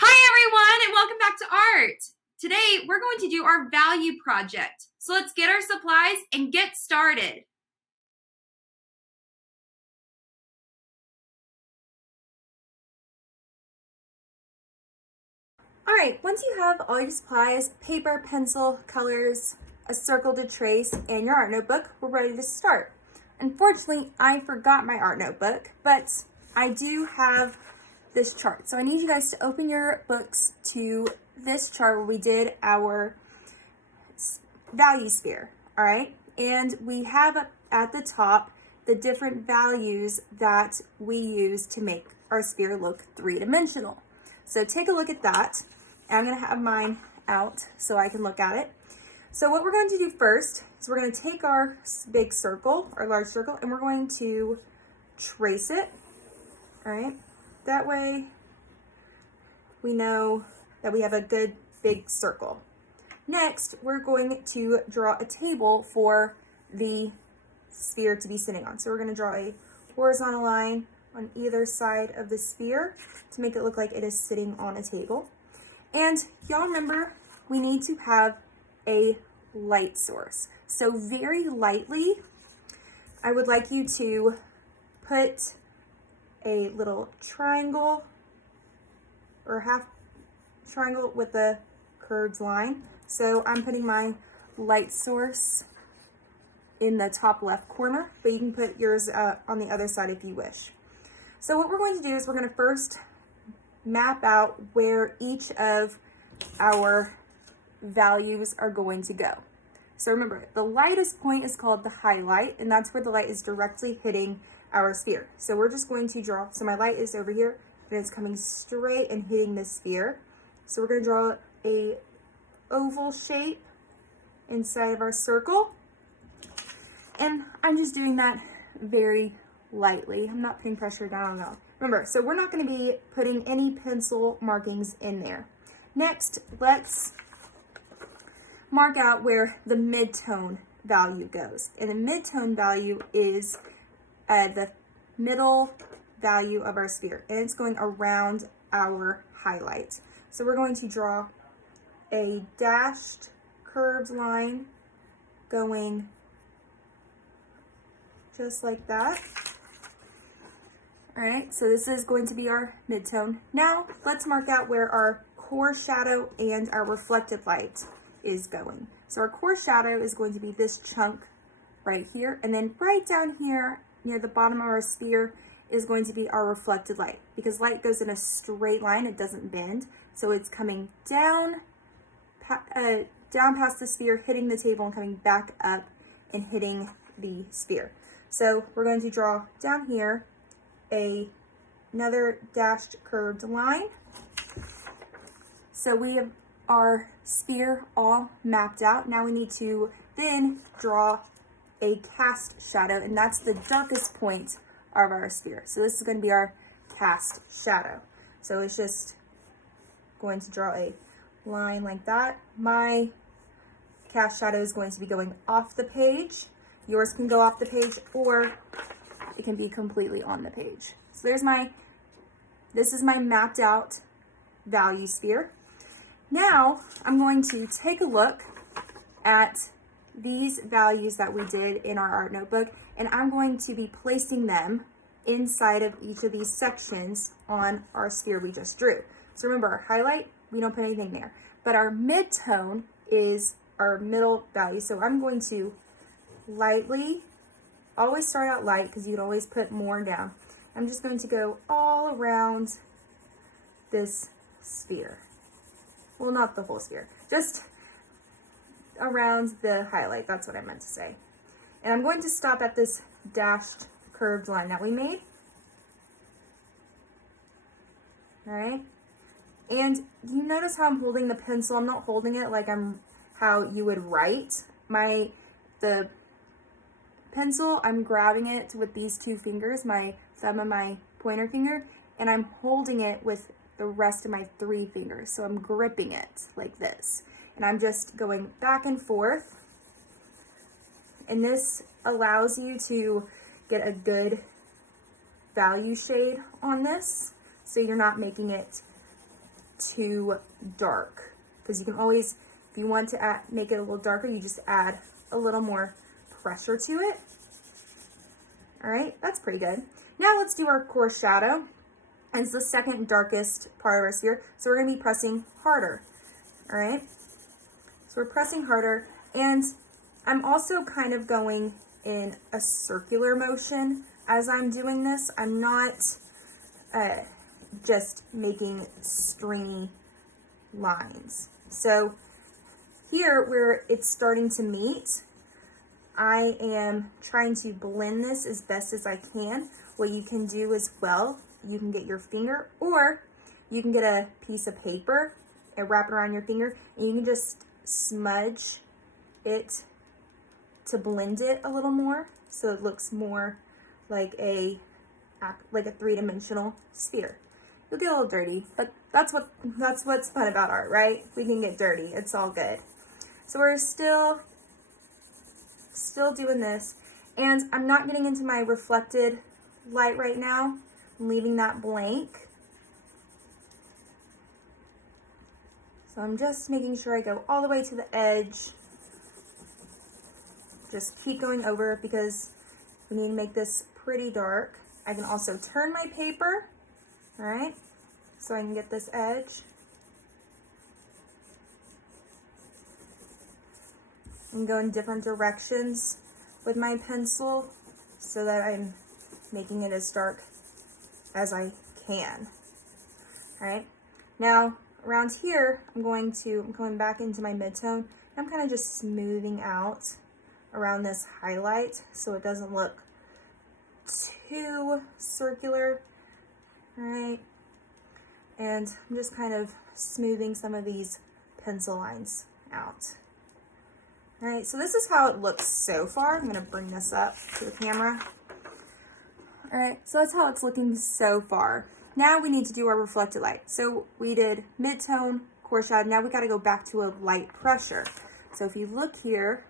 Hi everyone and welcome back to art. Today we're going to do our value project. So let's get our supplies and get started. All right, once you have all your supplies, paper, pencil, colors, a circle to trace, and your art notebook, we're ready to start. Unfortunately, I forgot my art notebook, but I do have this chart. So I need you guys to open your books to this chart where we did our value sphere, all right? And we have at the top the different values that we use to make our sphere look three-dimensional. So take a look at that. And I'm gonna have mine out so I can look at it. So what we're going to do first is we're gonna take our big circle, our large circle, and we're going to trace it, all right? That way we know that we have a good big circle. Next, we're going to draw a table for the sphere to be sitting on. So we're gonna draw a horizontal line on either side of the sphere to make it look like it is sitting on a table. And y'all remember, we need to have a light source. So very lightly, I would like you to put a little triangle or half triangle with a curved line. So I'm putting my light source in the top left corner, but you can put yours on the other side if you wish. So what we're going to do is we're going to first map out where each of our values are going to go. So remember, the lightest point is called the highlight, and that's where the light is directly hitting our sphere. So we're just going to draw, so my light is over here, and it's coming straight and hitting this sphere. So we're going to draw a oval shape inside of our circle. And I'm just doing that very lightly. I'm not putting pressure down at all. Remember, so we're not going to be putting any pencil markings in there. Next, let's mark out where the mid-tone value goes. And the mid-tone value is the middle value of our sphere, and it's going around our highlight. So we're going to draw a dashed curved line going just like that. All right, so this is going to be our mid-tone. Now let's mark out where our core shadow and our reflected light is going. So our core shadow is going to be this chunk right here, and then right down here near the bottom of our sphere is going to be our reflected light, because light goes in a straight line, it doesn't bend. So it's coming down past the sphere, hitting the table, and coming back up and hitting the sphere. So we're going to draw down here another dashed curved line. So we have our sphere all mapped out. Now we need to then draw a cast shadow, and that's the darkest point of our sphere. So this is going to be our cast shadow. So it's just going to draw a line like that. My cast shadow is going to be going off the page. Yours can go off the page, or it can be completely on the page. So this is my mapped out value sphere. Now I'm going to take a look at these values that we did in our art notebook, and I'm going to be placing them inside of each of these sections on our sphere we just drew. So remember, our highlight, we don't put anything there, but our mid-tone is our middle value. So I'm going to lightly, always start out light because you can always put more down. I'm just going to go all around this sphere. Well, not the whole sphere, just around the highlight. That's what I meant to say. And I'm going to stop at this dashed curved line that we made. All right. And you notice how I'm holding the pencil? I'm not holding it like how you would write. The pencil, I'm grabbing it with these two fingers, my thumb and my pointer finger, and I'm holding it with the rest of my three fingers. So I'm gripping it like this. And I'm just going back and forth. And this allows you to get a good value shade on this, so you're not making it too dark, because you can always, if you want to make it a little darker, you just add a little more pressure to it. All right, that's pretty good. Now let's do our core shadow. And it's the second darkest part of our sphere, so we're gonna be pressing harder. All right, so we're pressing harder, and I'm also kind of going in a circular motion as I'm doing this. I'm not just making stringy lines. So here where it's starting to meet, I am trying to blend this as best as I can. What you can do as well, you can get your finger, or you can get a piece of paper and wrap it around your finger, and you can just smudge it to blend it a little more, so it looks more like a three-dimensional sphere. You'll get a little dirty, but that's what's fun about art, right? We can get dirty. It's all good. So we're still doing this, and I'm not getting into my reflected light right now. I'm leaving that blank. So I'm just making sure I go all the way to the edge. Just keep going over it because we need to make this pretty dark. I can also turn my paper, all right, so I can get this edge. And go in different directions with my pencil so that I'm making it as dark as I can. All right, now around here, I'm going back into my midtone. I'm kind of just smoothing out around this highlight so it doesn't look too circular. All right, and I'm just kind of smoothing some of these pencil lines out. All right, so this is how it looks so far. I'm gonna bring this up to the camera. All right, so that's how it's looking so far. Now we need to do our reflected light. So we did mid-tone, core shadow. Now we gotta go back to a light pressure. So if you look here,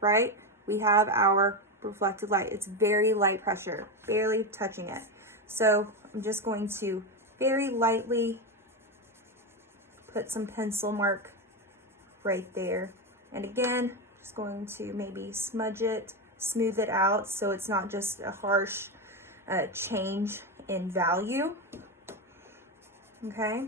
right, we have our reflected light. It's very light pressure, barely touching it. So I'm just going to very lightly put some pencil mark right there. And again, just going to maybe smudge it, smooth it out so it's not just a harsh change in value. Okay,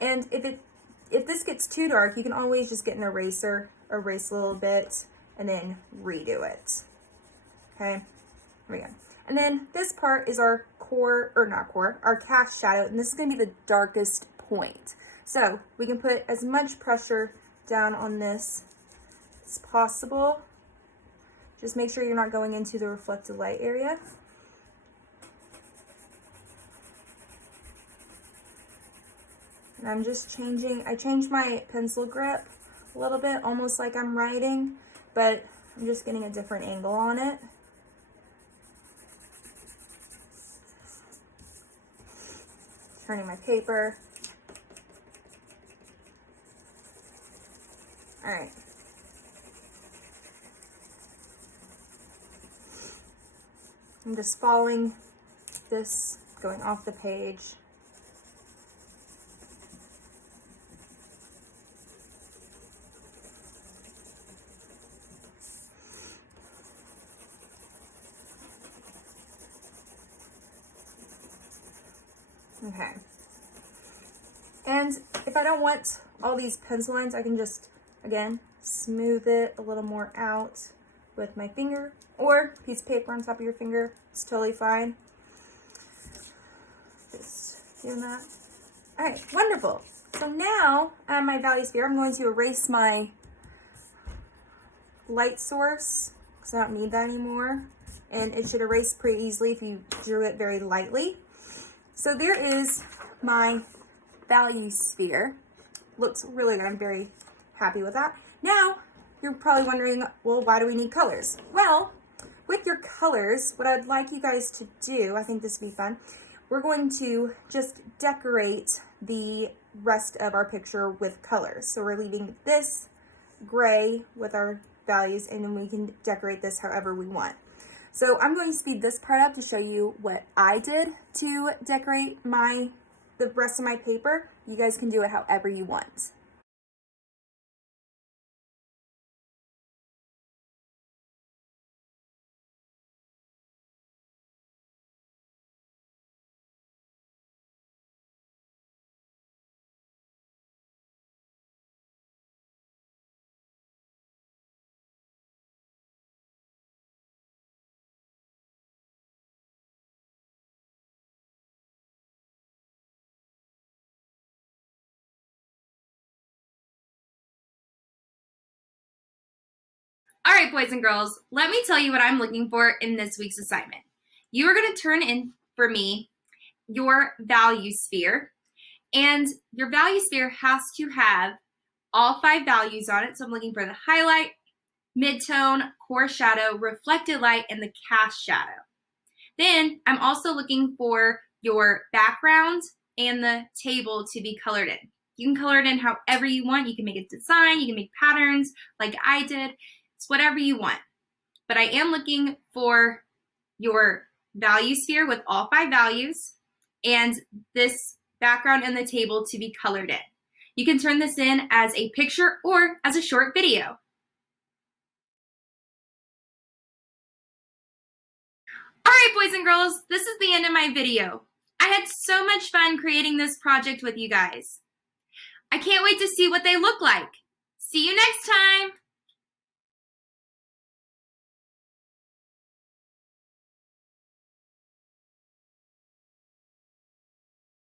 and if this gets too dark, you can always just get an eraser, erase a little bit, and then redo it. Okay, here we go. And then this part is our core, or not core, our cast shadow, and this is going to be the darkest point. So we can put as much pressure down on this as possible. Just make sure you're not going into the reflected light area. And I'm just I changed my pencil grip a little bit, almost like I'm writing, but I'm just getting a different angle on it. Turning my paper. All right. I'm just following this, going off the page. Okay. And if I don't want all these pencil lines, I can just, again, smooth it a little more out with my finger, or piece of paper on top of your finger. It's totally fine. Just doing that. All right, wonderful. So now on my value sphere, I'm going to erase my light source because I don't need that anymore. And it should erase pretty easily if you drew it very lightly. So there is my value sphere. Looks really good. I'm very happy with that. Now, you're probably wondering, well, why do we need colors? Well, with your colors, what I'd like you guys to do, I think this would be fun, we're going to just decorate the rest of our picture with colors. So we're leaving this gray with our values, and then we can decorate this however we want. So I'm going to speed this part up to show you what I did to decorate my the rest of my paper, you guys can do it however you want. All right, boys and girls, let me tell you what I'm looking for in this week's assignment. You are going to turn in for me your value sphere, and your value sphere has to have all 5 values on it. So I'm looking for the highlight, midtone, core shadow, reflected light, and the cast shadow. Then I'm also looking for your background and the table to be colored in. You can color it in however you want. You can make a design, you can make patterns like I did. It's whatever you want. But I am looking for your value sphere with all 5 values and this background and the table to be colored in. You can turn this in as a picture or as a short video. All right, boys and girls, this is the end of my video. I had so much fun creating this project with you guys. I can't wait to see what they look like. See you next time.